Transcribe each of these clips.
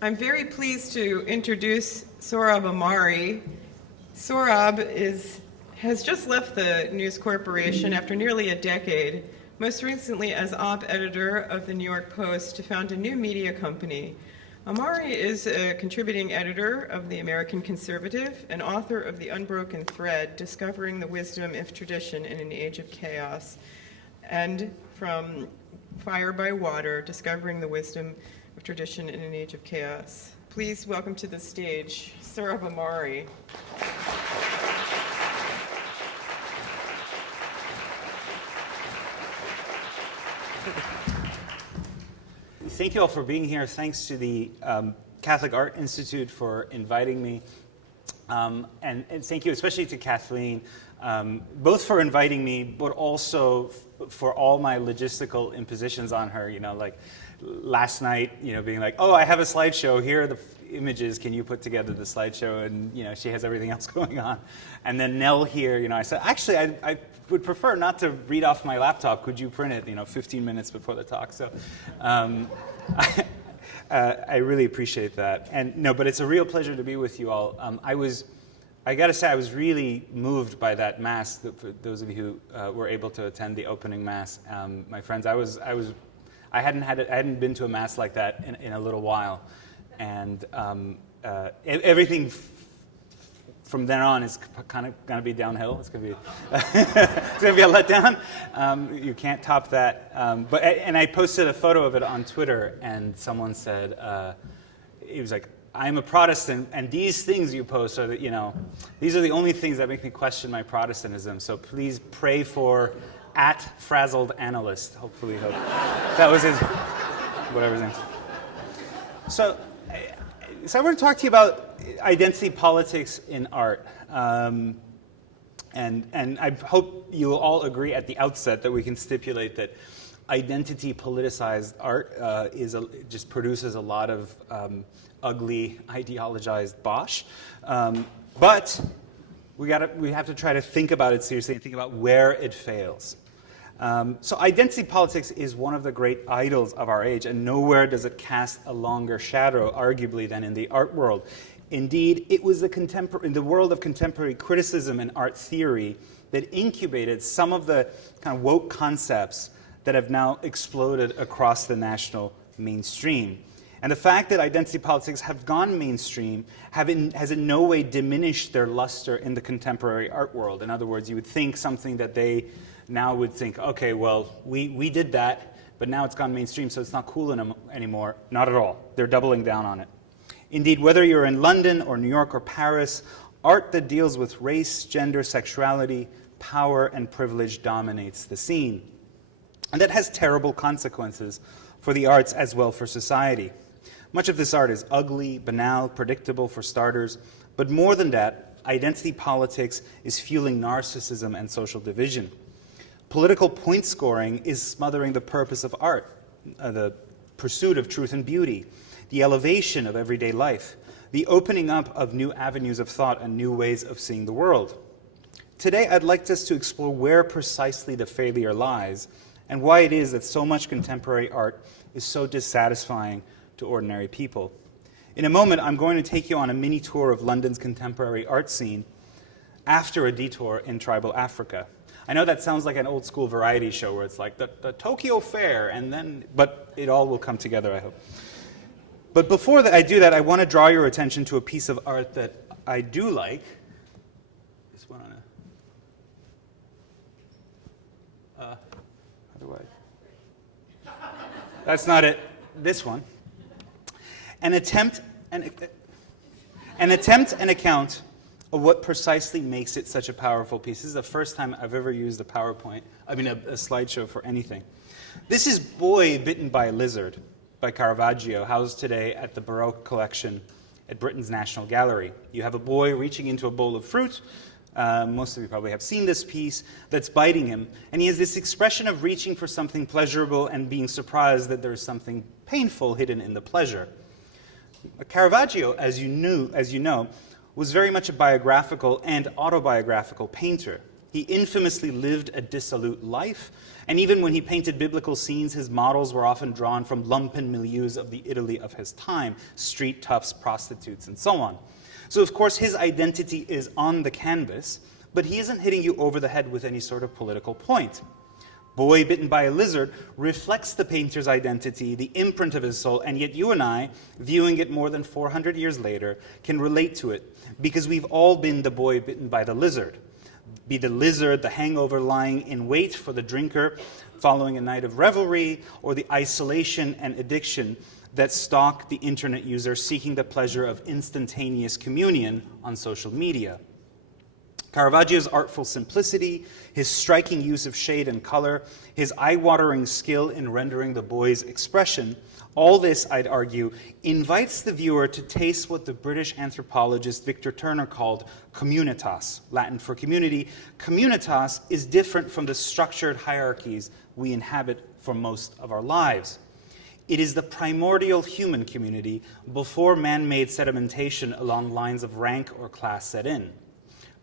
I'm very pleased to introduce Sohrab Ahmari. Sohrab has just left the News Corporation after nearly a decade, most recently as op editor of the New York Post, to found a new media company. Ahmari is a contributing editor of The American Conservative and author of The Unbroken Thread, Discovering the Wisdom of Tradition in an Age of Chaos, and from Fire by Water, Discovering the Wisdom of Tradition in an Age of Chaos. Please welcome to the stage Sohrab Ahmari. Thank you all for being here. Thanks to the Catholic Art Institute for inviting me. And thank you especially to Kathleen, both for inviting me, but also for all my logistical impositions on her, like last night, being like, oh, I have a slideshow, here are the images, can you put together the slideshow? And, she has everything else going on. And then Nell here, I said, actually, I would prefer not to read off my laptop. Could you print it, 15 minutes before the talk? So I really appreciate that. And no, but it's a real pleasure to be with you all. I got to say, I was really moved by that mass. For those of you who were able to attend the opening mass, my friends, I hadn't been to a mass like that in a little while, and everything from then on is kind of going to be downhill. It's going to be it's going to be a letdown. You can't top that. And I posted a photo of it on Twitter, and someone said, it was like, I'm a Protestant, and these things you post are these are the only things that make me question my Protestantism. So please pray for @FrazzledAnalyst. Hopefully, that was his, whatever his name is. So I want to talk to you about identity politics in art. And I hope you will all agree at the outset that we can stipulate that identity politicized art just produces a lot of ugly, ideologized bosh. But we have to try to think about it seriously and think about where it fails. So identity politics is one of the great idols of our age, and nowhere does it cast a longer shadow, arguably, than in the art world. Indeed, it was in the world of contemporary criticism and art theory that incubated some of the kind of woke concepts that have now exploded across the national mainstream. And the fact that identity politics have gone mainstream has in no way diminished their luster in the contemporary art world. In other words, you would think something that they now would think, okay, well, we did that, but now it's gone mainstream, so it's not cool anymore. Not at all. They're doubling down on it. Indeed, whether you're in London or New York or Paris, art that deals with race, gender, sexuality, power, and privilege dominates the scene. And that has terrible consequences for the arts as well for society. Much of this art is ugly, banal, predictable for starters, but more than that, identity politics is fueling narcissism and social division. Political point scoring is smothering the purpose of art, the pursuit of truth and beauty, the elevation of everyday life, the opening up of new avenues of thought and new ways of seeing the world. Today, I'd like us to explore where precisely the failure lies and why it is that so much contemporary art is so dissatisfying to ordinary people. In a moment, I'm going to take you on a mini tour of London's contemporary art scene after a detour in tribal Africa. I know that sounds like an old school variety show where it's like the Tokyo Fair, but it all will come together, I hope. But before I do that, I want to draw your attention to a piece of art that I do like. This one on how do I? That's not it. This one. An attempt and account of what precisely makes it such a powerful piece. This is the first time I've ever used a slideshow for anything. This is Boy Bitten by a Lizard by Caravaggio, housed today at the Baroque collection at Britain's National Gallery. You have a boy reaching into a bowl of fruit. Most of you probably have seen this piece, that's biting him. And he has this expression of reaching for something pleasurable and being surprised that there is something painful hidden in the pleasure. Caravaggio, as you know, was very much a biographical and autobiographical painter. He He infamously lived a dissolute life, and even when he painted biblical scenes, his models were often drawn from lumpen milieus of the Italy of his time, street toughs, prostitutes, and so on. So of course his identity is on the canvas, but he isn't hitting you over the head with any sort of political point. Boy Bitten by a Lizard reflects the painter's identity, the imprint of his soul, and yet you and I, viewing it more than 400 years later, can relate to it because we've all been the boy bitten by the lizard. Be the lizard, the hangover lying in wait for the drinker following a night of revelry, or the isolation and addiction that stalk the internet user seeking the pleasure of instantaneous communion on social media. Caravaggio's artful simplicity, his striking use of shade and color, his eye-watering skill in rendering the boy's expression, all this, I'd argue, invites the viewer to taste what the British anthropologist Victor Turner called communitas, Latin for community. Communitas is different from the structured hierarchies we inhabit for most of our lives. It is the primordial human community before man-made sedimentation along lines of rank or class set in.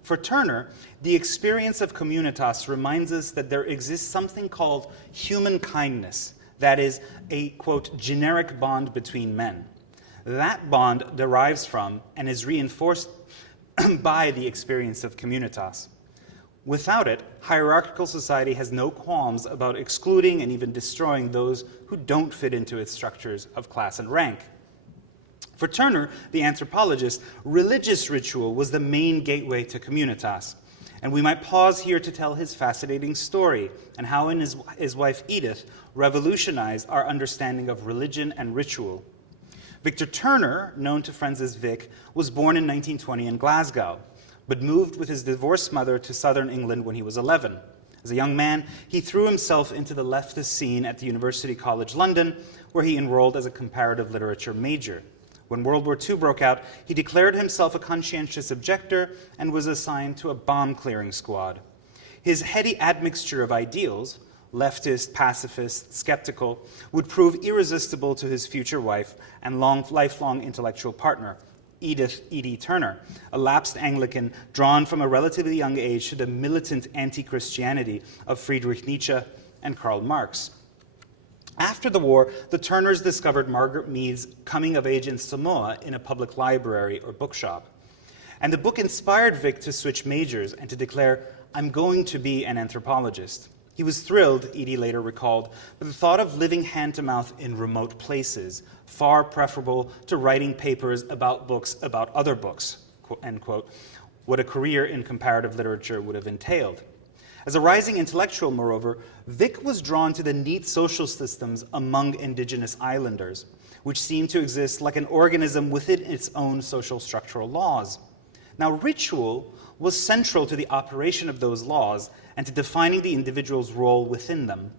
For Turner, the experience of communitas reminds us that there exists something called human kindness, that is, a, quote, generic bond between men. That bond derives from and is reinforced by the experience of communitas. Without it, hierarchical society has no qualms about excluding and even destroying those who don't fit into its structures of class and rank. For Turner, the anthropologist, religious ritual was the main gateway to communitas. And we might pause here to tell his fascinating story and how his wife Edith revolutionized our understanding of religion and ritual. Victor Turner, known to friends as Vic, was born in 1920 in Glasgow, but moved with his divorced mother to southern England when he was 11. As a young man, he threw himself into the leftist scene at the University College London, where he enrolled as a comparative literature major. When World War II broke out, he declared himself a conscientious objector and was assigned to a bomb-clearing squad. His heady admixture of ideals, leftist, pacifist, skeptical, would prove irresistible to his future wife and lifelong intellectual partner, Edie Turner, a lapsed Anglican drawn from a relatively young age to the militant anti-Christianity of Friedrich Nietzsche and Karl Marx. After the war, the Turners discovered Margaret Mead's Coming of Age in Samoa in a public library or bookshop. And the book inspired Vic to switch majors and to declare, "I'm going to be an anthropologist." He was thrilled, Edie later recalled, with the thought of living hand-to-mouth in remote places, far preferable to writing papers about books about other books, end quote, what a career in comparative literature would have entailed. As a rising intellectual, moreover, Vic was drawn to the neat social systems among indigenous islanders, which seemed to exist like an organism within its own social structural laws. Now, ritual was central to the operation of those laws and to defining the individual's role within them.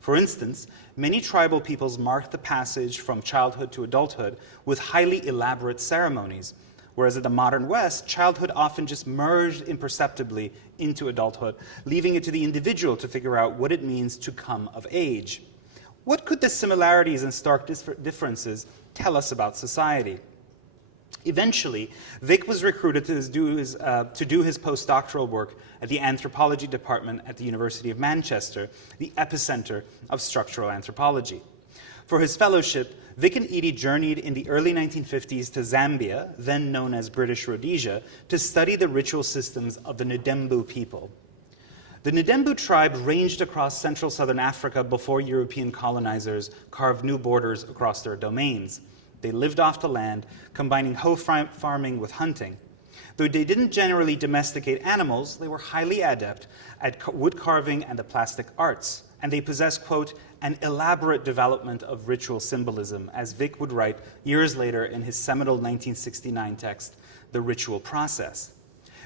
For instance, many tribal peoples marked the passage from childhood to adulthood with highly elaborate ceremonies, whereas in the modern West, childhood often just merged imperceptibly into adulthood, leaving it to the individual to figure out what it means to come of age. What could the similarities and stark differences tell us about society? Eventually, Vic was recruited to do his postdoctoral work at the Anthropology department at the University of Manchester, the epicenter of structural anthropology. For his fellowship, Vic and Edie journeyed in the early 1950s to Zambia, then known as British Rhodesia, to study the ritual systems of the Ndembu people. The Ndembu tribe ranged across central southern Africa before European colonizers carved new borders across their domains. They lived off the land, combining hoe farming with hunting. Though they didn't generally domesticate animals, they were highly adept at wood carving and the plastic arts, and they possessed, quote, an elaborate development of ritual symbolism, as Vic would write years later in his seminal 1969 text, The Ritual Process.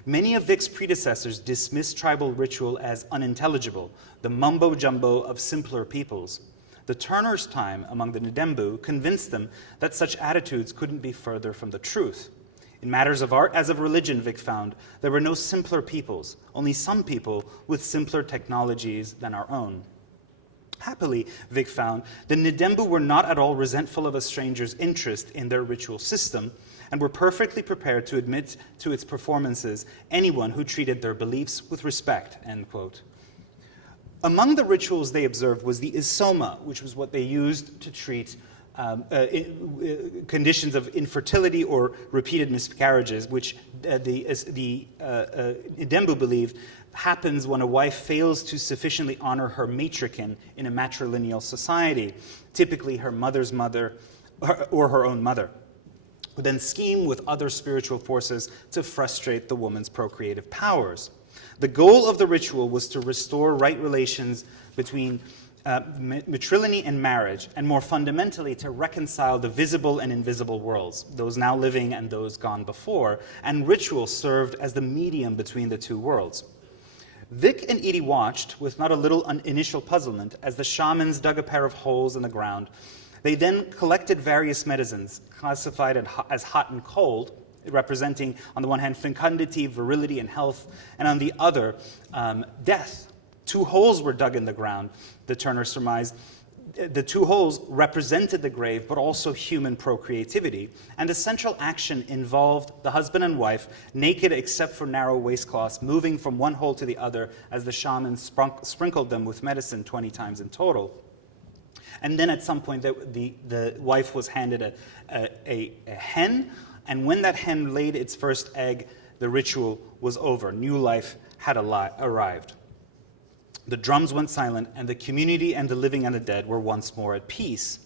Many of Vic's predecessors dismissed tribal ritual as unintelligible, the mumbo-jumbo of simpler peoples. The Turners' time among the Ndembu convinced them that such attitudes couldn't be further from the truth. In matters of art as of religion, Vic found, there were no simpler peoples, only some people with simpler technologies than our own. Happily, Vic found, the Ndembu were not at all resentful of a stranger's interest in their ritual system, and were perfectly prepared to admit to its performances anyone who treated their beliefs with respect, end quote. Among the rituals they observed was the isoma, which was what they used to treat conditions of infertility or repeated miscarriages, which the Ndembu believe happens when a wife fails to sufficiently honor her matriarch in a matrilineal society, typically her mother's mother or her own mother, who then scheme with other spiritual forces to frustrate the woman's procreative powers. The goal of the ritual was to restore right relations between matrilineal and marriage, and more fundamentally to reconcile the visible and invisible worlds, those now living and those gone before, and ritual served as the medium between the two worlds. Vic and Edie watched, with not a little initial puzzlement, as the shamans dug a pair of holes in the ground. They then collected various medicines, classified as hot and cold, representing, on the one hand, fecundity, virility, and health, and on the other, death. 2 holes were dug in the ground, the Turner surmised. The 2 holes represented the grave, but also human procreativity, and the central action involved the husband and wife, naked except for narrow waistcloths, moving from one hole to the other as the shaman sprinkled them with medicine 20 times in total. And then at some point, the wife was handed a hen, and when that hen laid its first egg, the ritual was over. New life had arrived. The drums went silent, and the community and the living and the dead were once more at peace.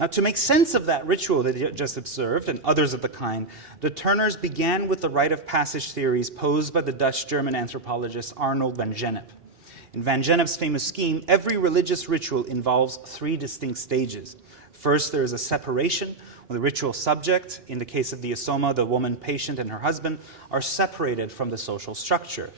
Now, to make sense of that ritual that they just observed, and others of the kind, the Turners began with the rite of passage theories posed by the Dutch-German anthropologist Arnold van Gennep. In van Gennep's famous scheme, every religious ritual involves 3 distinct stages. First, there is a separation, when the ritual subject, in the case of the isoma, the woman patient and her husband, are separated from the social structure.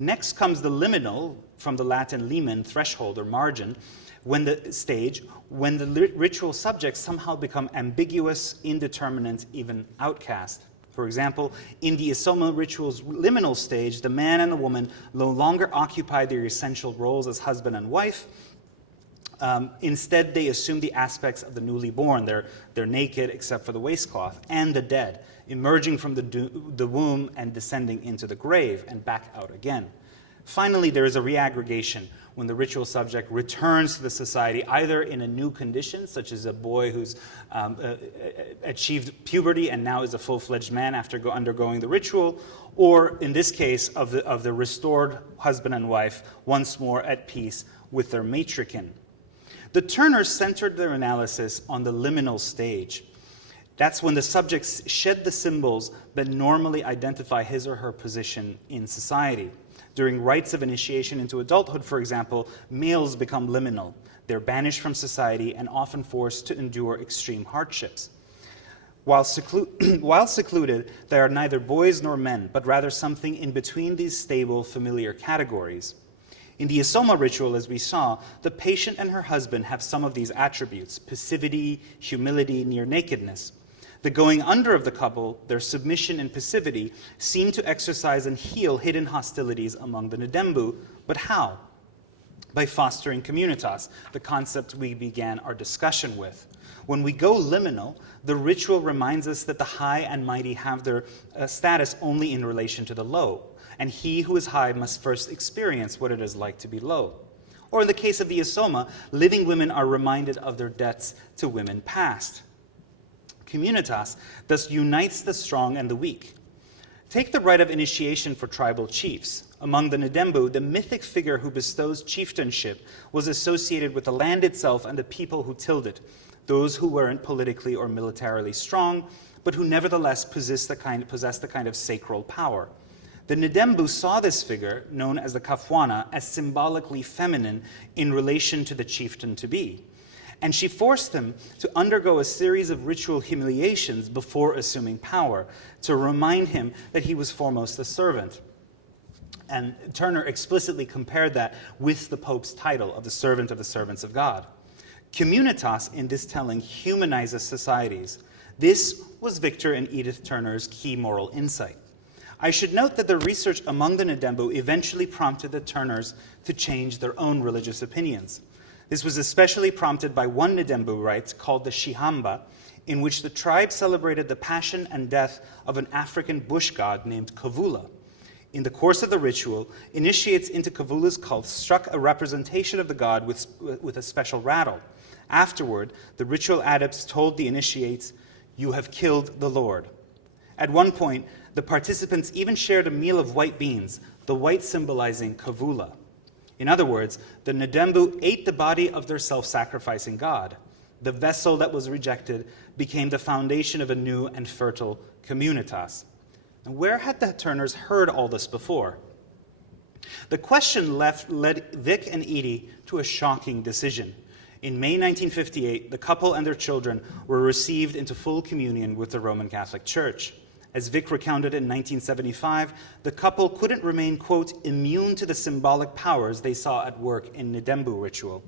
Next comes the liminal, from the Latin limen, threshold or margin, when the ritual subjects somehow become ambiguous, indeterminate, even outcast. For example, in the isoma ritual's liminal stage, the man and the woman no longer occupy their essential roles as husband and wife. Instead, they assume the aspects of the newly born. They're naked except for the waistcloth, and the dead, emerging from the womb and descending into the grave and back out again. Finally, there is a reaggregation when the ritual subject returns to the society, either in a new condition, such as a boy who's achieved puberty and now is a full-fledged man after undergoing the ritual, or in this case, of the restored husband and wife, once more at peace with their matriarch. The Turners centered their analysis on the liminal stage. That's when the subjects shed the symbols that normally identify his or her position in society. During rites of initiation into adulthood, for example, males become liminal. They're banished from society and often forced to endure extreme hardships. While secluded, they are neither boys nor men, but rather something in between these stable, familiar categories. In the isoma ritual, as we saw, the patient and her husband have some of these attributes: passivity, humility, near nakedness. The going under of the couple, their submission and passivity, seem to exercise and heal hidden hostilities among the Ndembu. But how? By fostering communitas, the concept we began our discussion with. When we go liminal, the ritual reminds us that the high and mighty have their status only in relation to the low, and he who is high must first experience what it is like to be low. Or in the case of the isoma, living women are reminded of their debts to women past. Communitas thus unites the strong and the weak. Take the rite of initiation for tribal chiefs. Among the Ndembu, the mythic figure who bestows chieftainship was associated with the land itself and the people who tilled it, those who weren't politically or militarily strong, but who nevertheless possessed the kind of sacral power. The Ndembu saw this figure, known as the Kafwana, as symbolically feminine in relation to the chieftain-to-be. And she forced him to undergo a series of ritual humiliations before assuming power, to remind him that he was foremost a servant. And Turner explicitly compared that with the Pope's title of the servants of God. Communitas, in this telling, humanizes societies. This was Victor and Edith Turner's key moral insight. I should note that the research among the Ndembu eventually prompted the Turners to change their own religious opinions. This was especially prompted by one Ndembu rite called the Shihamba, in which the tribe celebrated the passion and death of an African bush god named Kavula. In the course of the ritual, initiates into Kavula's cult struck a representation of the god with a special rattle. Afterward, the ritual adepts told the initiates, "You have killed the Lord." At one point, the participants even shared a meal of white beans, the white symbolizing Kavula. In other words, the Ndembu ate the body of their self-sacrificing god. The vessel that was rejected became the foundation of a new and fertile communitas. And where had the Turners heard all this before? The question led Vic and Edie to a shocking decision. In May 1958, the couple and their children were received into full communion with the Roman Catholic Church. As Vic recounted in 1975, the couple couldn't remain, quote, immune to the symbolic powers they saw at work in Ndembu ritual.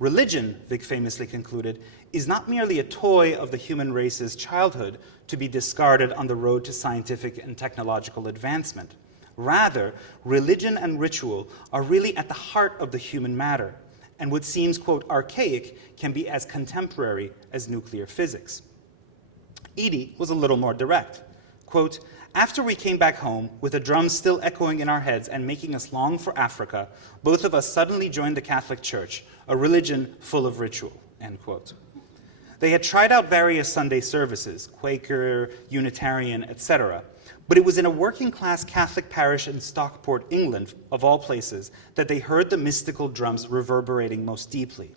Religion, Vic famously concluded, is not merely a toy of the human race's childhood to be discarded on the road to scientific and technological advancement. Rather, religion and ritual are really at the heart of the human matter, and what seems, quote, archaic can be as contemporary as nuclear physics. Edie was a little more direct. Quote, "After we came back home, with the drums still echoing in our heads and making us long for Africa, both of us suddenly joined the Catholic Church, a religion full of ritual," end quote. They had tried out various Sunday services, Quaker, Unitarian, etc., but it was in a working-class Catholic parish in Stockport, England, of all places, that they heard the mystical drums reverberating most deeply.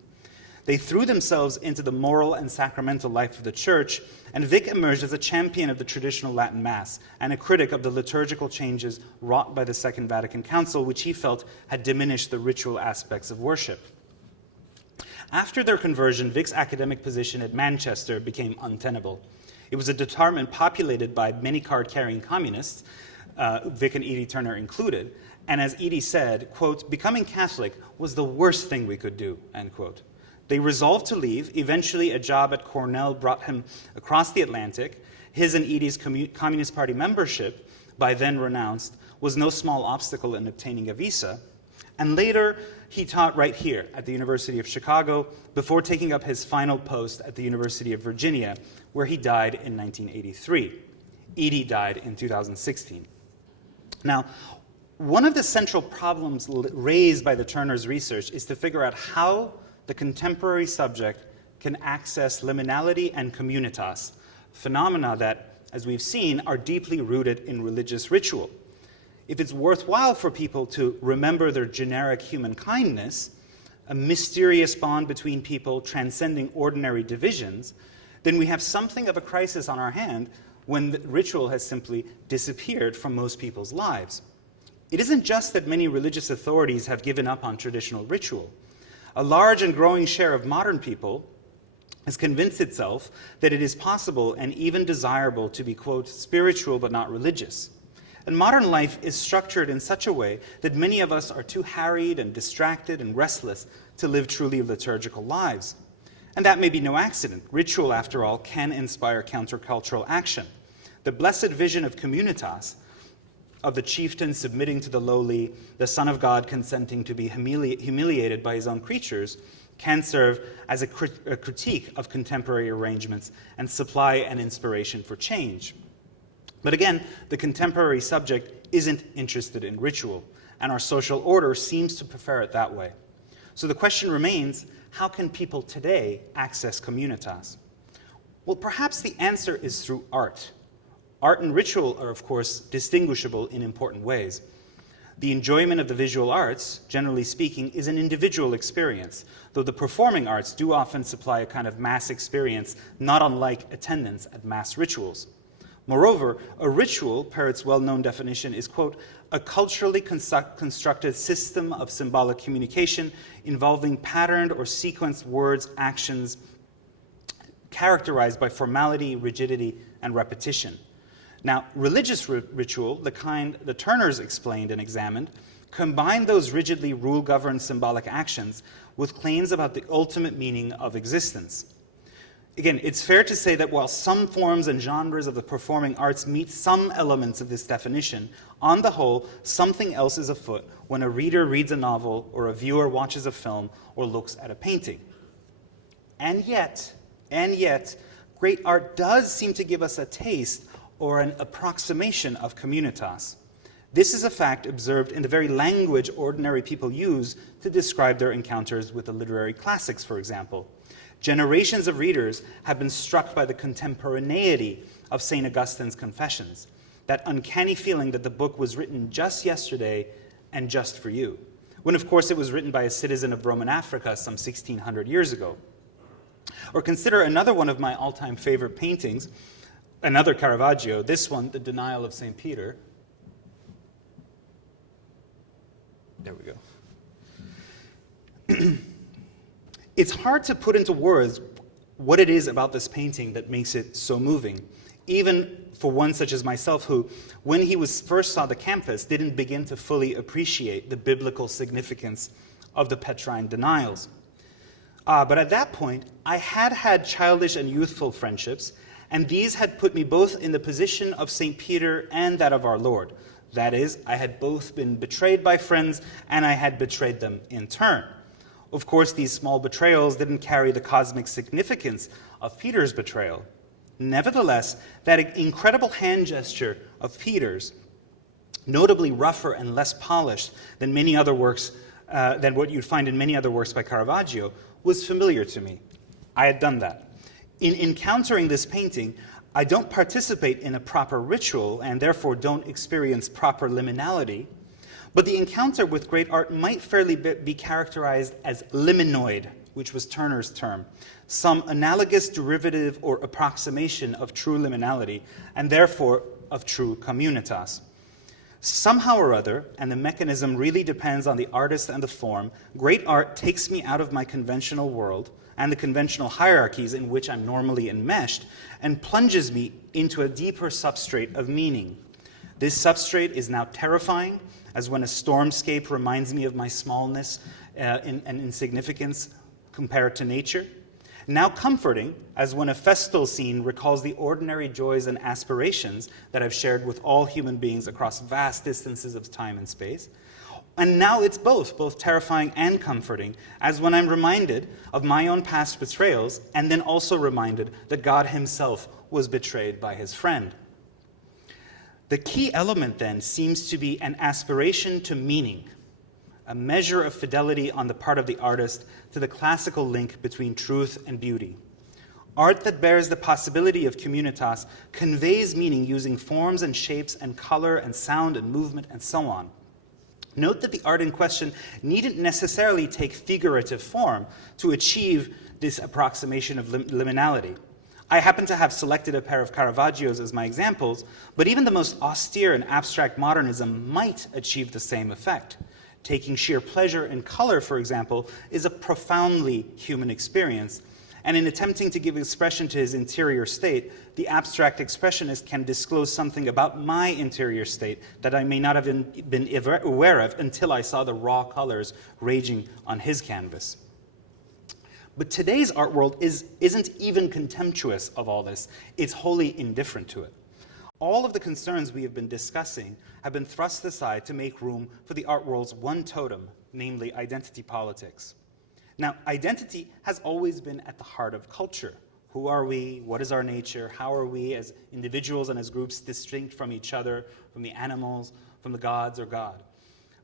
They threw themselves into the moral and sacramental life of the church, and Vic emerged as a champion of the traditional Latin Mass and a critic of the liturgical changes wrought by the Second Vatican Council, which he felt had diminished the ritual aspects of worship. After their conversion, Vic's academic position at Manchester became untenable. It was a department populated by many card-carrying communists, Vic and Edie Turner included, and as Edie said, quote, "Becoming Catholic was the worst thing we could do," end quote. They resolved to leave. Eventually, a job at Cornell brought him across the Atlantic. His and Edie's Communist Party membership, by then renounced, was no small obstacle in obtaining a visa. And later, he taught right here at the University of Chicago before taking up his final post at the University of Virginia, where he died in 1983. Edie died in 2016. Now, one of the central problems raised by the Turners' research is to figure out how the contemporary subject can access liminality and communitas, phenomena that, as we've seen, are deeply rooted in religious ritual. If it's worthwhile for people to remember their generic human kindness, a mysterious bond between people transcending ordinary divisions, then we have something of a crisis on our hand when the ritual has simply disappeared from most people's lives. It isn't just that many religious authorities have given up on traditional ritual. A large and growing share of modern people has convinced itself that it is possible and even desirable to be, quote, spiritual but not religious. And modern life is structured in such a way that many of us are too harried and distracted and restless to live truly liturgical lives. And that may be no accident. Ritual, after all, can inspire countercultural action. The blessed vision of communitas, of the chieftain submitting to the lowly, the Son of God consenting to be humiliated by his own creatures, can serve as a critique of contemporary arrangements and supply an inspiration for change. But again, the contemporary subject isn't interested in ritual, and our social order seems to prefer it that way. So the question remains, how can people today access communitas? Well, perhaps the answer is through art. Art and ritual are, of course, distinguishable in important ways. The enjoyment of the visual arts, generally speaking, is an individual experience, though the performing arts do often supply a kind of mass experience, not unlike attendance at mass rituals. Moreover, a ritual, per its well-known definition, is, quote, a culturally constructed system of symbolic communication involving patterned or sequenced words, actions, characterized by formality, rigidity, and repetition. Now, religious ritual, the kind the Turners explained and examined, combined those rigidly rule-governed symbolic actions with claims about the ultimate meaning of existence. Again, it's fair to say that while some forms and genres of the performing arts meet some elements of this definition, on the whole, something else is afoot when a reader reads a novel or a viewer watches a film or looks at a painting. And yet, great art does seem to give us a taste or an approximation of communitas. This is a fact observed in the very language ordinary people use to describe their encounters with the literary classics, for example. Generations of readers have been struck by the contemporaneity of St. Augustine's Confessions, that uncanny feeling that the book was written just yesterday and just for you, when of course it was written by a citizen of Roman Africa some 1600 years ago. Or consider another one of my all-time favorite paintings, another Caravaggio, this one, The Denial of St. Peter. There we go. It's hard to put into words what it is about this painting that makes it so moving, even for one such as myself who, when he first saw the canvas, didn't begin to fully appreciate the biblical significance of the Petrine denials. But at that point, I had had childish and youthful friendships, and these had put me both in the position of St. Peter and that of our Lord. That is, I had both been betrayed by friends, and I had betrayed them in turn. Of course, these small betrayals didn't carry the cosmic significance of Peter's betrayal. Nevertheless, that incredible hand gesture of Peter's, notably rougher and less polished than many other works, than what you'd find in many other works by Caravaggio, was familiar to me. I had done that. In encountering this painting, I don't participate in a proper ritual and therefore don't experience proper liminality, but the encounter with great art might fairly be characterized as liminoid, which was Turner's term, some analogous derivative or approximation of true liminality, and therefore of true communitas. Somehow or other, and the mechanism really depends on the artist and the form, great art takes me out of my conventional world and the conventional hierarchies in which I'm normally enmeshed, and plunges me into a deeper substrate of meaning. This substrate is now terrifying, as when a stormscape reminds me of my smallness and insignificance compared to nature. Now comforting, as when a festal scene recalls the ordinary joys and aspirations that I've shared with all human beings across vast distances of time and space. And now it's both terrifying and comforting, as when I'm reminded of my own past betrayals, and then also reminded that God himself was betrayed by his friend. The key element then seems to be an aspiration to meaning, a measure of fidelity on the part of the artist to the classical link between truth and beauty. Art that bears the possibility of communitas conveys meaning using forms and shapes and color and sound and movement and so on. Note that the art in question needn't necessarily take figurative form to achieve this approximation of liminality. I happen to have selected a pair of Caravaggios as my examples, but even the most austere and abstract modernism might achieve the same effect. Taking sheer pleasure in color, for example, is a profoundly human experience, and in attempting to give expression to his interior state, the abstract expressionist can disclose something about my interior state that I may not have been aware of until I saw the raw colors raging on his canvas. But today's art world isn't even contemptuous of all this. It's wholly indifferent to it. All of the concerns we have been discussing have been thrust aside to make room for the art world's one totem, namely identity politics. Now, identity has always been at the heart of culture. Who are we? What is our nature? How are we as individuals and as groups distinct from each other, from the animals, from the gods or God?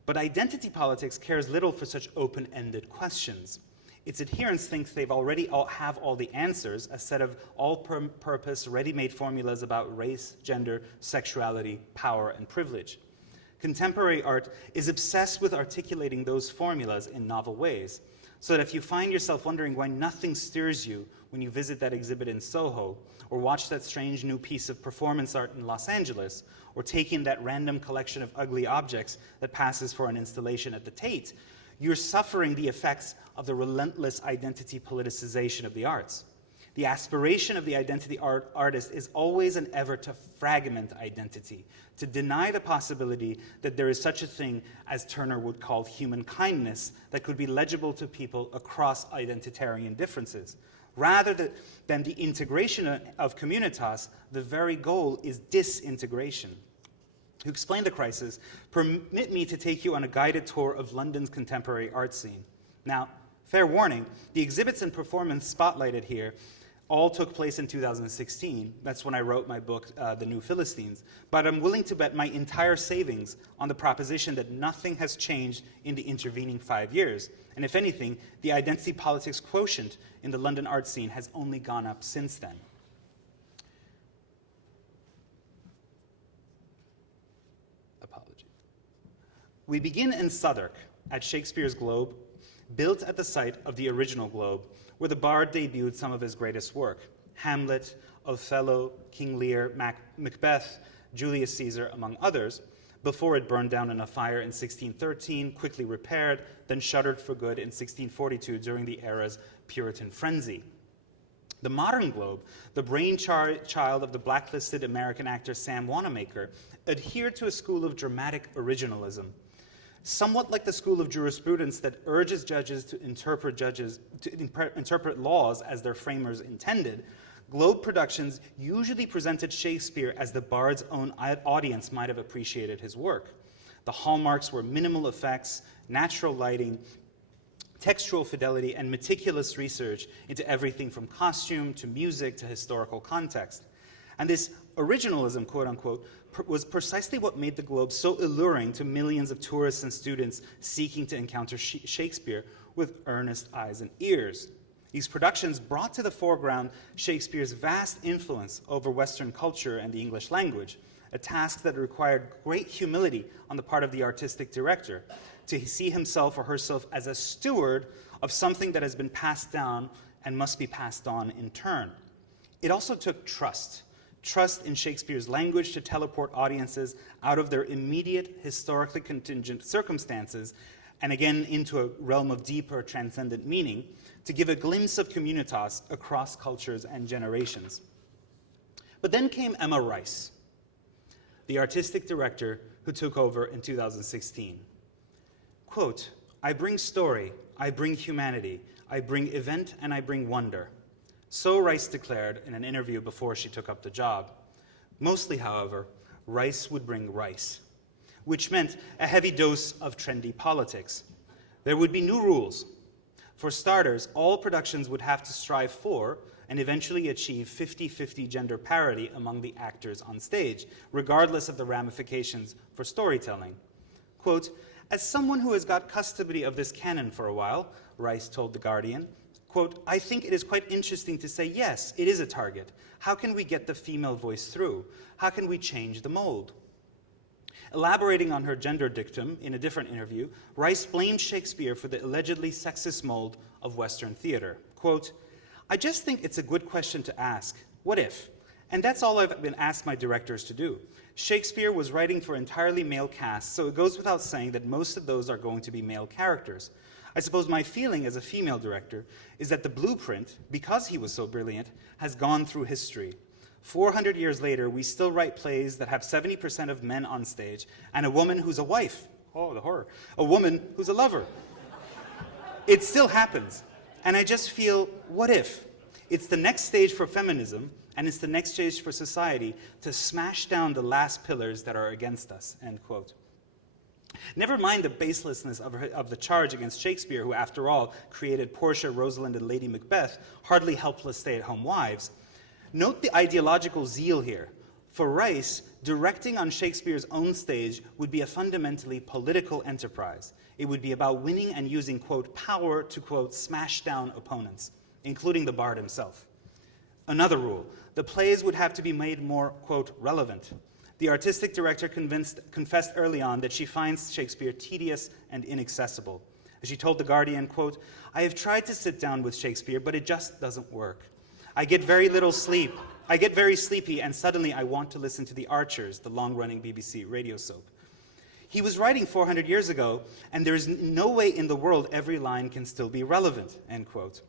But identity politics cares little for such open-ended questions. Its adherents think they've already have all the answers, a set of all-purpose, ready-made formulas about race, gender, sexuality, power, and privilege. Contemporary art is obsessed with articulating those formulas in novel ways, so that if you find yourself wondering why nothing stirs you when you visit that exhibit in Soho, or watch that strange new piece of performance art in Los Angeles, or take in that random collection of ugly objects that passes for an installation at the Tate, you're suffering the effects of the relentless identity politicization of the arts. The aspiration of the identity artist is always and ever to fragment identity, to deny the possibility that there is such a thing as Turner would call human kindness that could be legible to people across identitarian differences. Rather than the integration of communitas, the very goal is disintegration. To explain the crisis, permit me to take you on a guided tour of London's contemporary art scene. Now, fair warning, the exhibits and performance spotlighted here all took place in 2016. That's when I wrote my book, The New Philistines. But I'm willing to bet my entire savings on the proposition that nothing has changed in the intervening 5 years. And if anything, the identity politics quotient in the London art scene has only gone up since then. Apology. We begin in Southwark at Shakespeare's Globe, built at the site of the original Globe, where the bard debuted some of his greatest work: Hamlet, Othello, King Lear, Macbeth, Julius Caesar, among others, before it burned down in a fire in 1613, quickly repaired, then shuttered for good in 1642 during the era's Puritan frenzy. The modern Globe, the brainchild of the blacklisted American actor Sam Wanamaker, adhered to a school of dramatic originalism. Somewhat like the school of jurisprudence that urges judges to interpret laws as their framers intended, Globe productions usually presented Shakespeare as the bard's own audience might have appreciated his work. The hallmarks were minimal effects, natural lighting, textual fidelity, and meticulous research into everything from costume to music to historical context. And this originalism, quote unquote, was precisely what made the Globe so alluring to millions of tourists and students seeking to encounter Shakespeare with earnest eyes and ears. These productions brought to the foreground Shakespeare's vast influence over Western culture and the English language, a task that required great humility on the part of the artistic director, to see himself or herself as a steward of something that has been passed down and must be passed on in turn. It also took trust in Shakespeare's language to teleport audiences out of their immediate, historically contingent circumstances and again into a realm of deeper, transcendent meaning, to give a glimpse of communitas across cultures and generations. But then came Emma Rice, the artistic director who took over in 2016. Quote, "I bring story, I bring humanity, I bring event, and I bring wonder." So Rice declared in an interview before she took up the job. Mostly, however, Rice would bring rice, which meant a heavy dose of trendy politics. There would be new rules. For starters, all productions would have to strive for and eventually achieve 50-50 gender parity among the actors on stage, regardless of the ramifications for storytelling. Quote, "As someone who has got custody of this canon for a while," Rice told The Guardian, quote, "I think it is quite interesting to say, yes, it is a target. How can we get the female voice through? How can we change the mold?" Elaborating on her gender dictum in a different interview, Rice blamed Shakespeare for the allegedly sexist mold of Western theater. Quote, "I just think it's a good question to ask. What if? And that's all I've been asked my directors to do. Shakespeare was writing for entirely male casts, so it goes without saying that most of those are going to be male characters. I suppose my feeling as a female director is that the blueprint, because he was so brilliant, has gone through history. 400 years later, we still write plays that have 70% of men on stage and a woman who's a wife. Oh, the horror. A woman who's a lover. It still happens. And I just feel, what if? It's the next stage for feminism, and it's the next stage for society to smash down the last pillars that are against us," end quote. Never mind the baselessness of the charge against Shakespeare, who, after all, created Portia, Rosalind, and Lady Macbeth, hardly helpless stay-at-home wives. Note the ideological zeal here. For Rice, directing on Shakespeare's own stage would be a fundamentally political enterprise. It would be about winning and using, quote, "power" to, quote, "smash down opponents," including the bard himself. Another rule, the plays would have to be made more, quote, "relevant." The artistic director confessed early on that she finds Shakespeare tedious and inaccessible. As she told The Guardian, quote, "I have tried to sit down with Shakespeare, but it just doesn't work. I get very little sleep. I get very sleepy, and suddenly I want to listen to The Archers," the long-running BBC radio soap. "He was writing 400 years ago, and there is no way in the world every line can still be relevant," end quote.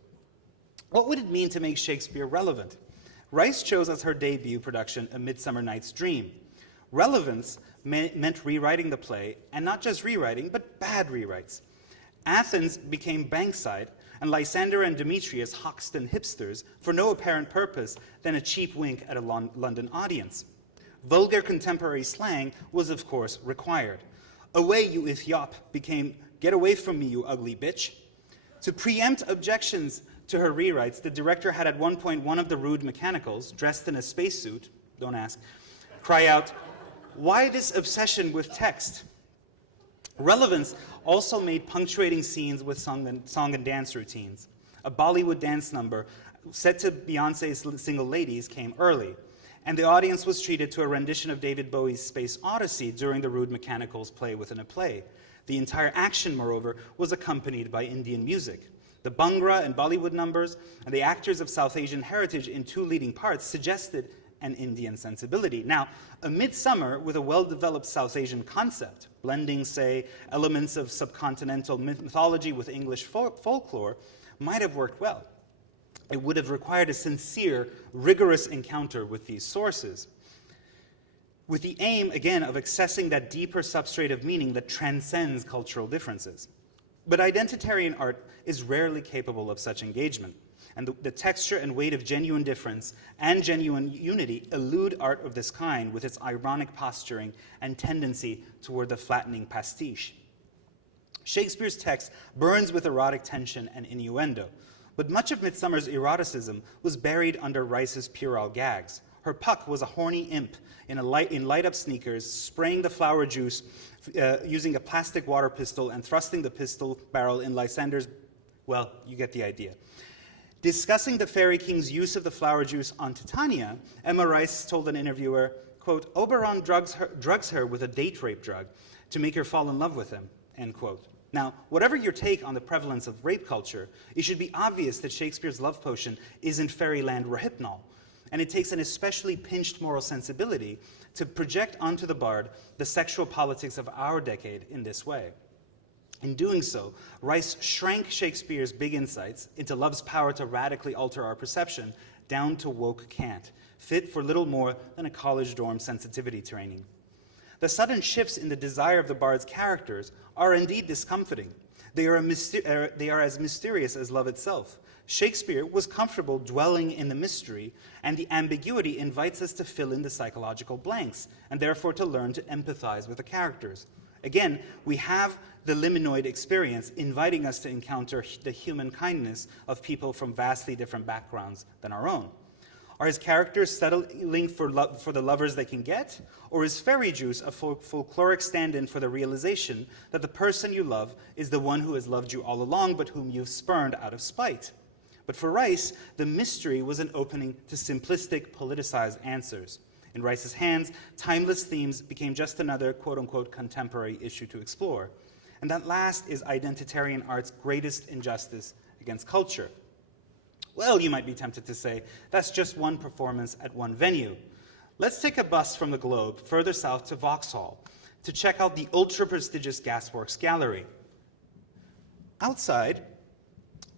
What would it mean to make Shakespeare relevant? Rice chose as her debut production A Midsummer Night's Dream. Relevance meant rewriting the play, and not just rewriting, but bad rewrites. Athens became Bankside, and Lysander and Demetrius Hoxton hipsters for no apparent purpose than a cheap wink at a London audience. Vulgar contemporary slang was, of course, required. Away, you Ethiop became, get away from me, you ugly bitch. To preempt objections to her rewrites, the director had at one point one of the rude mechanicals, dressed in a spacesuit, don't ask, cry out, "Why this obsession with text?" Relevance also made punctuating scenes with song and dance routines. A Bollywood dance number set to Beyonce's Single Ladies came early, and the audience was treated to a rendition of David Bowie's Space Odyssey during the rude mechanicals' play within a play. The entire action, moreover, was accompanied by Indian music. The Bhangra and Bollywood numbers, and the actors of South Asian heritage in two leading parts suggested an Indian sensibility. Now, A Midsummer with a well-developed South Asian concept, blending, say, elements of subcontinental mythology with English folklore, might have worked well. It would have required a sincere, rigorous encounter with these sources, with the aim, again, of accessing that deeper substrate of meaning that transcends cultural differences. But identitarian art is rarely capable of such engagement, and the texture and weight of genuine difference and genuine unity elude art of this kind with its ironic posturing and tendency toward the flattening pastiche. Shakespeare's text burns with erotic tension and innuendo, but much of Midsummer's eroticism was buried under Rice's puerile gags. Her Puck was a horny imp in light-up sneakers, spraying the flower juice using a plastic water pistol and thrusting the pistol barrel in Lysander's, well, you get the idea. Discussing the Fairy King's use of the flower juice on Titania, Emma Rice told an interviewer, quote, "Oberon drugs her with a date rape drug to make her fall in love with him," end quote. Now, whatever your take on the prevalence of rape culture, it should be obvious that Shakespeare's love potion isn't fairyland rohypnol, and it takes an especially pinched moral sensibility to project onto the bard the sexual politics of our decade in this way. In doing so, Rice shrank Shakespeare's big insights into love's power to radically alter our perception down to woke cant, fit for little more than a college dorm sensitivity training. The sudden shifts in the desire of the bard's characters are indeed discomforting. They are as mysterious as love itself. Shakespeare was comfortable dwelling in the mystery, and the ambiguity invites us to fill in the psychological blanks, and therefore to learn to empathize with the characters. Again, we have the liminoid experience inviting us to encounter the human kindness of people from vastly different backgrounds than our own. Are his characters settling for the lovers they can get? Or is fairy juice a folkloric stand-in for the realization that the person you love is the one who has loved you all along but whom you've spurned out of spite? But for Rice, the mystery was an opening to simplistic, politicized answers. In Rice's hands, timeless themes became just another quote-unquote contemporary issue to explore. And that last is identitarian art's greatest injustice against culture. Well, you might be tempted to say, that's just one performance at one venue. Let's take a bus from the Globe further south to Vauxhall to check out the ultra-prestigious Gasworks Gallery. Outside,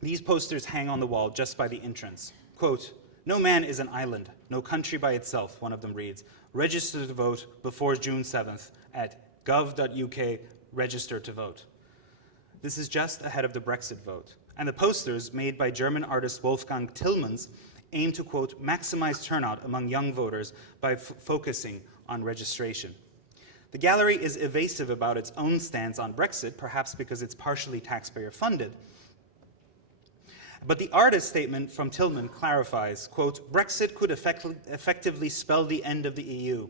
these posters hang on the wall just by the entrance. Quote, "No man is an island, no country by itself," one of them reads. "Register to vote before June 7th at gov.uk, register to vote." This is just ahead of the Brexit vote. And the posters, made by German artist Wolfgang Tillmans, aim to, quote, "maximize turnout among young voters by focusing on registration." The gallery is evasive about its own stance on Brexit, perhaps because it's partially taxpayer-funded. But the artist statement from Tillman clarifies, quote, "Brexit could effectively spell the end of the EU."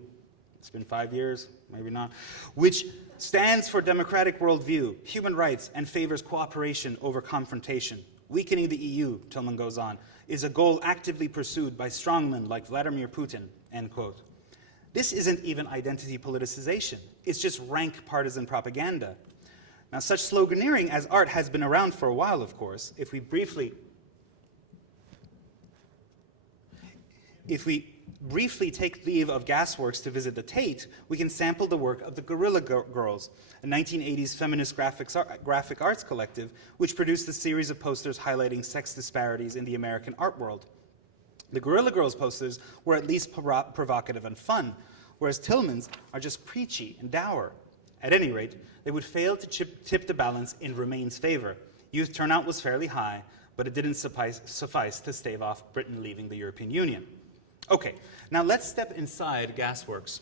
It's been 5 years, maybe not. "Which stands for democratic worldview, human rights, and favors cooperation over confrontation. Weakening the EU," Tillman goes on, "is a goal actively pursued by strongmen like Vladimir Putin," end quote. This isn't even identity politicization. It's just rank partisan propaganda. Now, such sloganeering as art has been around for a while, of course. If we briefly if we briefly take leave of Gasworks to visit the Tate, we can sample the work of the Guerrilla Girls, a 1980s feminist graphic arts collective which produced a series of posters highlighting sex disparities in the American art world. The Guerrilla Girls posters were at least provocative and fun, whereas Tillman's are just preachy and dour. At any rate, they would fail to tip the balance in Remain's favor. Youth turnout was fairly high, but it didn't suffice to stave off Britain leaving the European Union. Okay, now let's step inside Gasworks.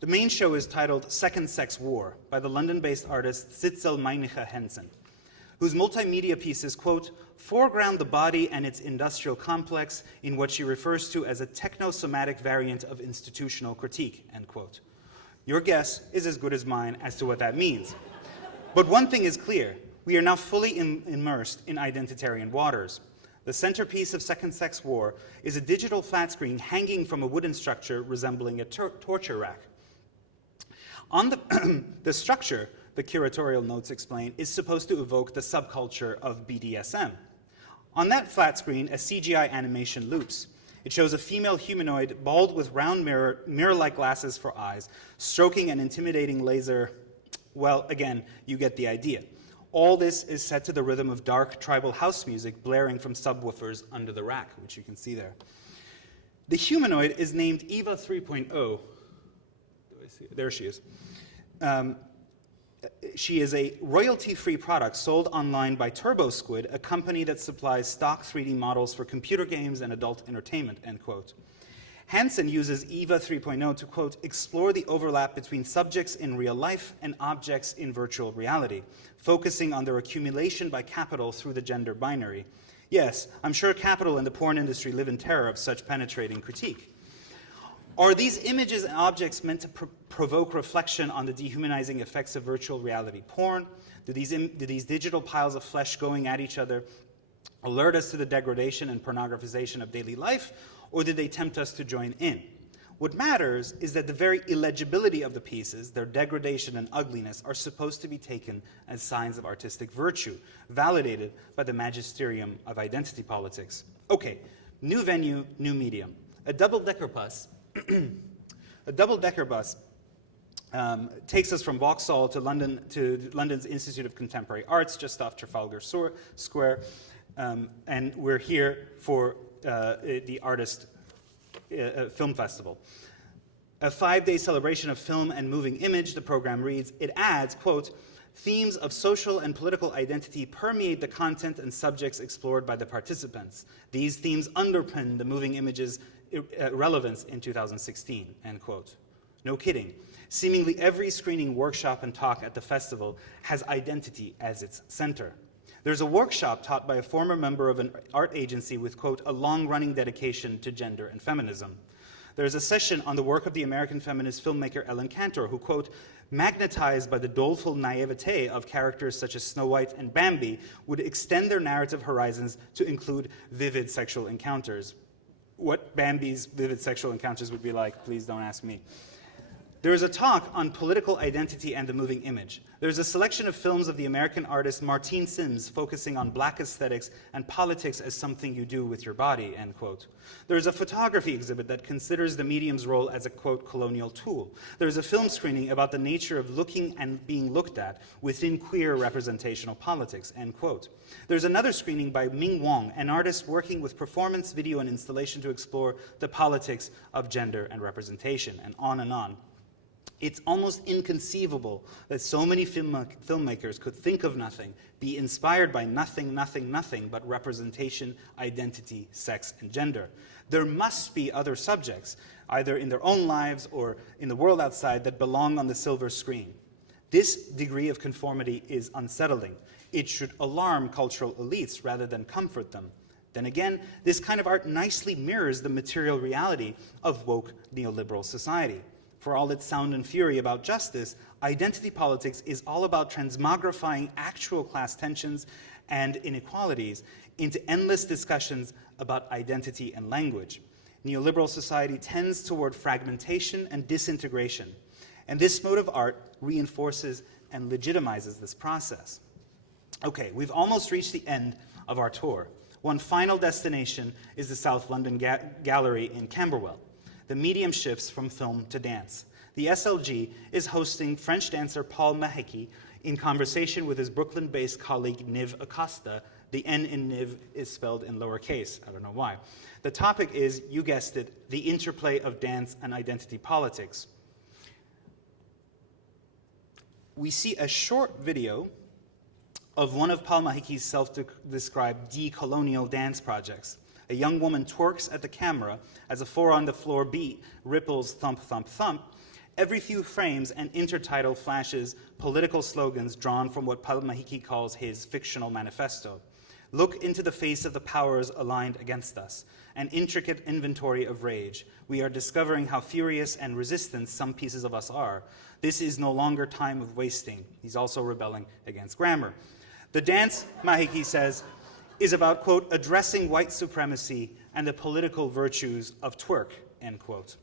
The main show is titled Second Sex War by the London-based artist Zitzel Meinige Hensen, whose multimedia pieces, quote, foreground the body and its industrial complex in what she refers to as a technosomatic variant of institutional critique, end quote. Your guess is as good as mine as to what that means. But one thing is clear. We are now fully immersed in identitarian waters. The centerpiece of Second Sex War is a digital flat screen hanging from a wooden structure resembling a torture rack. On the structure, the curatorial notes explain, is supposed to evoke the subculture of BDSM. On that flat screen, a CGI animation loops. It shows a female humanoid, bald with round mirror-like glasses for eyes, stroking an intimidating laser. Well, again, you get the idea. All this is set to the rhythm of dark tribal house music blaring from subwoofers under the rack, which you can see there. The humanoid is named Eva 3.0. Do I see it? There she is. She is a royalty-free product sold online by TurboSquid, a company that supplies stock 3D models for computer games and adult entertainment, end quote. Hansen uses Eva 3.0 to, quote, explore the overlap between subjects in real life and objects in virtual reality, focusing on their accumulation by capital through the gender binary. Yes, I'm sure capital and the porn industry live in terror of such penetrating critique. Are these images and objects meant to provoke reflection on the dehumanizing effects of virtual reality porn? Do these digital piles of flesh going at each other alert us to the degradation and pornographization of daily life, or did they tempt us to join in? What matters is that the very illegibility of the pieces, their degradation and ugliness, are supposed to be taken as signs of artistic virtue, validated by the magisterium of identity politics. Okay, new venue, new medium. A double-decker bus takes us from Vauxhall to London's Institute of Contemporary Arts, just off Trafalgar Square, and we're here for the Artist Film Festival. A 5-day celebration of film and moving image, the program reads. It adds, quote, themes of social and political identity permeate the content and subjects explored by the participants. These themes underpin the moving image's relevance in 2016, end quote. No kidding. Seemingly every screening, workshop, and talk at the festival has identity as its center. There's a workshop taught by a former member of an art agency with, quote, a long-running dedication to gender and feminism. There's a session on the work of the American feminist filmmaker Ellen Cantor, who, quote, magnetized by the doleful naivete of characters such as Snow White and Bambi, would extend their narrative horizons to include vivid sexual encounters. What Bambi's vivid sexual encounters would be like, please don't ask me. There is a talk on political identity and the moving image. There's a selection of films of the American artist Martine Sims focusing on black aesthetics and politics as something you do with your body, end quote. There's a photography exhibit that considers the medium's role as a, quote, colonial tool. There's a film screening about the nature of looking and being looked at within queer representational politics, end quote. There's another screening by Ming Wong, an artist working with performance, video, and installation to explore the politics of gender and representation, and on and on. It's almost inconceivable that so many filmmakers could think of nothing, be inspired by nothing but representation, identity, sex, and gender. There must be other subjects, either in their own lives or in the world outside, that belong on the silver screen. This degree of conformity is unsettling. It should alarm cultural elites rather than comfort them. Then again, this kind of art nicely mirrors the material reality of woke neoliberal society. For all its sound and fury about justice, identity politics is all about transmogrifying actual class tensions and inequalities into endless discussions about identity and language. Neoliberal society tends toward fragmentation and disintegration, and this mode of art reinforces and legitimizes this process. Okay, we've almost reached the end of our tour. One final destination is the South London Gallery in Camberwell. The medium shifts from film to dance. The SLG is hosting French dancer Paul Maheki in conversation with his Brooklyn-based colleague Niv Acosta. The N in Niv is spelled in lowercase. I don't know why. The topic is, you guessed it, the interplay of dance and identity politics. We see a short video of one of Paul Maheki's self-described decolonial dance projects. A young woman twerks at the camera as a four-on-the-floor beat ripples thump, thump, thump. Every few frames, an intertitle flashes political slogans drawn from what Paul Maheki calls his fictional manifesto. Look into the face of the powers aligned against us, an intricate inventory of rage. We are discovering how furious and resistant some pieces of us are. This is no longer time of wasting. He's also rebelling against grammar. The dance, Maheki says, is about, quote, addressing white supremacy and the political virtues of twerk, end quote.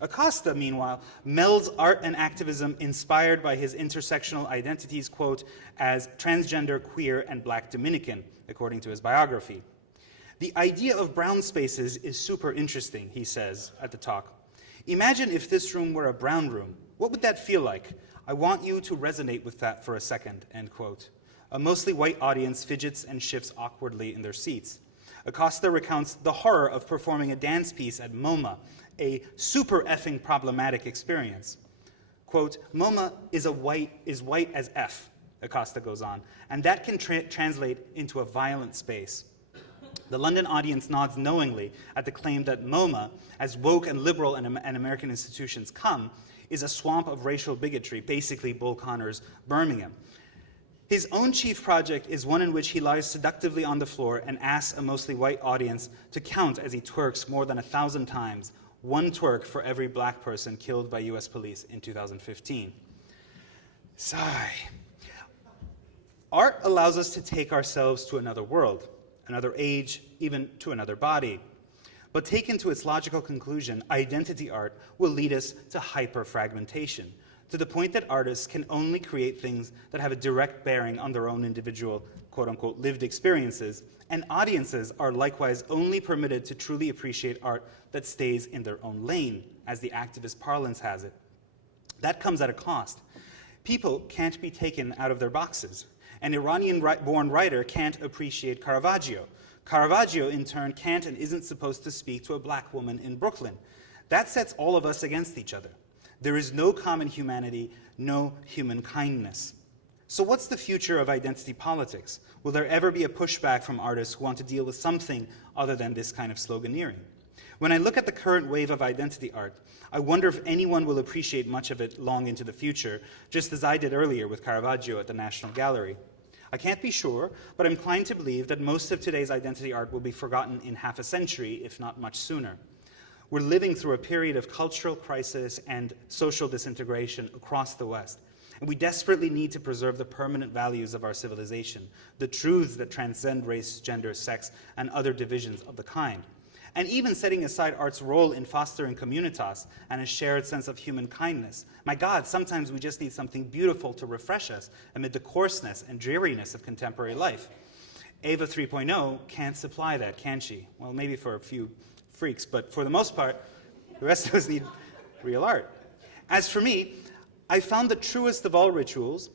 Acosta, meanwhile, melds art and activism inspired by his intersectional identities, quote, as transgender, queer, and black Dominican, according to his biography. The idea of brown spaces is super interesting, he says at the talk. Imagine if this room were a brown room. What would that feel like? I want you to resonate with that for a second, end quote. A mostly white audience fidgets and shifts awkwardly in their seats. Acosta recounts the horror of performing a dance piece at MoMA, a super effing problematic experience. Quote, MoMA is white as F, Acosta goes on, and that can translate into a violent space. The London audience nods knowingly at the claim that MoMA, as woke and liberal and American institutions come, is a swamp of racial bigotry, basically Bull Connor's Birmingham. His own chief project is one in which he lies seductively on the floor and asks a mostly white audience to count as he twerks more than 1,000 times, one twerk for every black person killed by US police in 2015. Sigh. Art allows us to take ourselves to another world, another age, even to another body. But taken to its logical conclusion, identity art will lead us to hyper-fragmentation, to the point that artists can only create things that have a direct bearing on their own individual, quote-unquote, lived experiences, and audiences are likewise only permitted to truly appreciate art that stays in their own lane, as the activist parlance has it. That comes at a cost. People can't be taken out of their boxes. An Iranian-born writer can't appreciate Caravaggio. Caravaggio, in turn, can't and isn't supposed to speak to a black woman in Brooklyn. That sets all of us against each other. There is no common humanity, no human kindness. So what's the future of identity politics? Will there ever be a pushback from artists who want to deal with something other than this kind of sloganeering? When I look at the current wave of identity art, I wonder if anyone will appreciate much of it long into the future, just as I did earlier with Caravaggio at the National Gallery. I can't be sure, but I'm inclined to believe that most of today's identity art will be forgotten in half a century, if not much sooner. We're living through a period of cultural crisis and social disintegration across the West. And we desperately need to preserve the permanent values of our civilization, the truths that transcend race, gender, sex, and other divisions of the kind. And even setting aside art's role in fostering communitas and a shared sense of human kindness. My God, sometimes we just need something beautiful to refresh us amid the coarseness and dreariness of contemporary life. Ava 3.0 can't supply that, can she? Well, maybe for a few freaks, but for the most part, the rest of us need real art. As for me, I found the truest of all rituals.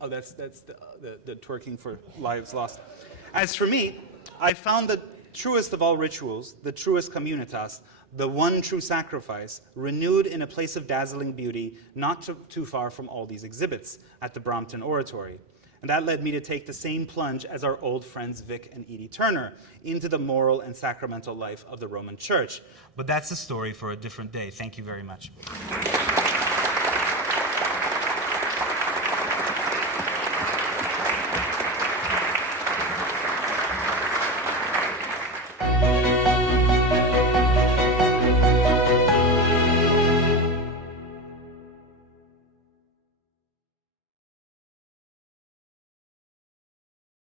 Oh, that's the twerking for lives lost. As for me, I found the truest of all rituals, the truest communitas, the one true sacrifice, renewed in a place of dazzling beauty, not too far from all these exhibits at the Brompton Oratory. And that led me to take the same plunge as our old friends Vic and Edie Turner into the moral and sacramental life of the Roman Church. But that's a story for a different day. Thank you very much.